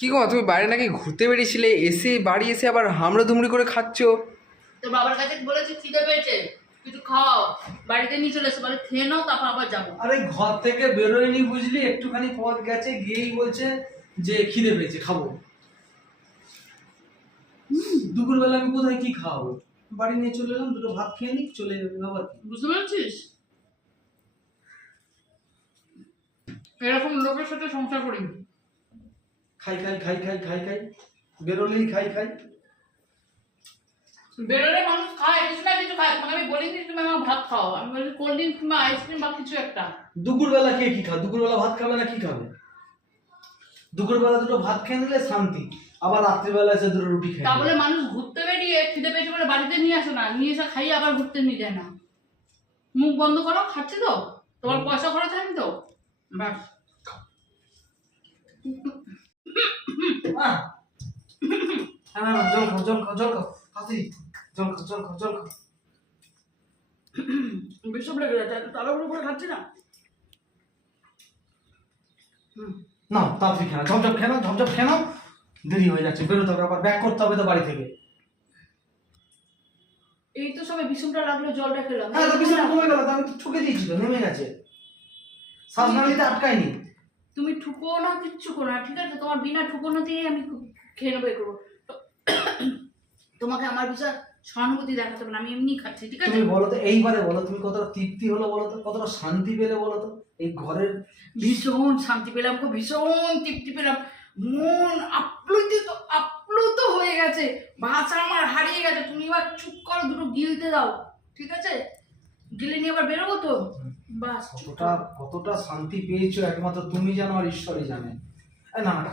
কি গো, তুমি বাইরে নাকি ঘুরতে বেরিয়েছিলে, এসে বাড়ি এসে আবার হামড়া দুমড়ি করে খাচ্ছো? তোর বাবার কাছে বলেছি খিদে পেয়েছে, কিছু খাও, বাড়িতে নিয়ে চলে এসে বলে খেয়ে নাও, তারপর আবার যাবো। আরে ঘর থেকে বেরোয়নি বুঝলি, একটুখানি পথ গেছে, গিয়েই বলছে যে খিদে পেয়েছে খাবো। দুপুরবেলা আমি কোথায় কি খাওয়াবো? বাড়ি নিয়ে চলে এলাম, দুটো ভাত খেয়ে নি, চলে যাবে আবার। বুঝতে পেরেছিস? এরকম লোকের সাথে সংসার করি। খাই খাই খাই খাই খাই খাই, বেরোলেই খাই খাই। বেরোলে মানুষ খায়, কিছু না কিছু খায়। তোমাকে আমি বলিনি তুমি আমার ভাত খাও, আমি বলি কোল্ড ড্রিঙ্ক কিংবা আইসক্রিম বা কিছু একটা। দুপুরবেলা কে কি খাবে? দুপুরবেলা ভাত খাবে না কি খাবে? দুপুরবেলা দুটো ভাত খেয়ে নিলে শান্তি, আবার রাত্রিবেলা এসে দুটো রুটি তা খাই। বলে মানুষ ঘুরতে বেরিয়ে খিদে পেয়েছে বলে বাড়িতে নিয়ে আসে না, নিয়ে এসে খাইয়ে আবার ঘুরতে নিয়ে যায় না। মুখ বন্ধ করো, খাচ্ছি তো, তোমার পয়সা খরচ হয়নি তো, ব্যাস। জল খাও জল খাও জল খাও, কাশি, জল খাও জল খাও জল খাও। বিষম লেগে যাচ্ছে, এত তাড়াহুড়ো করে খাচ্ছি না। না তাড়াতাড়ি খেয়ে নাও, ঝপঝপ খেয়ে নাও, ঝপঝপ খেয়ে নাও, দেরি হয়ে যাচ্ছে, বেরোতে হবে, আবার ব্যাক করতে হবে তো বাড়ি থেকে। এই তো সবে বিষমটা লাগলো, জলটা খেলাম। হ্যাঁ তো বিছানা কমে গেল তো, আমি তো ঠুকে দিয়েছি তো, নেমে গেছে, শ্বাসনালীতে আটকায়নি। তুমি ঠুকো না, কিচ্ছু করো না, ঠিক আছে? তোমার বিনা ঠুকোনো দিয়ে আমি খেয়ে নেবো, করবো। তোমাকে আমার বিষয় সহানুভূতি দেখাতে হবে না, আমি এমনি খাচ্ছি, ঠিক আছে? তুমি বলো তো, এইবারে বলো তুমি কতটা তৃপ্তি হলো বলো তো, কতটা শান্তি পেলে বলো তো এই ঘরের। ভীষণ শান্তি পেলাম, খুব ভীষণ তৃপ্তি পেলাম, মন আপ্লুত হয়ে গেছে, ভাষা আমার হারিয়ে গেছে। তুমি এবার চুপ করো, দুটো গিলতে দাও, ঠিক আছে? গিলে নিয়ে আবার বেরোবো তো, বাস। কতটা কতটা শান্তি পেয়েছো একমাত্র তুমি জানো আর ঈশ্বরই জানে। না না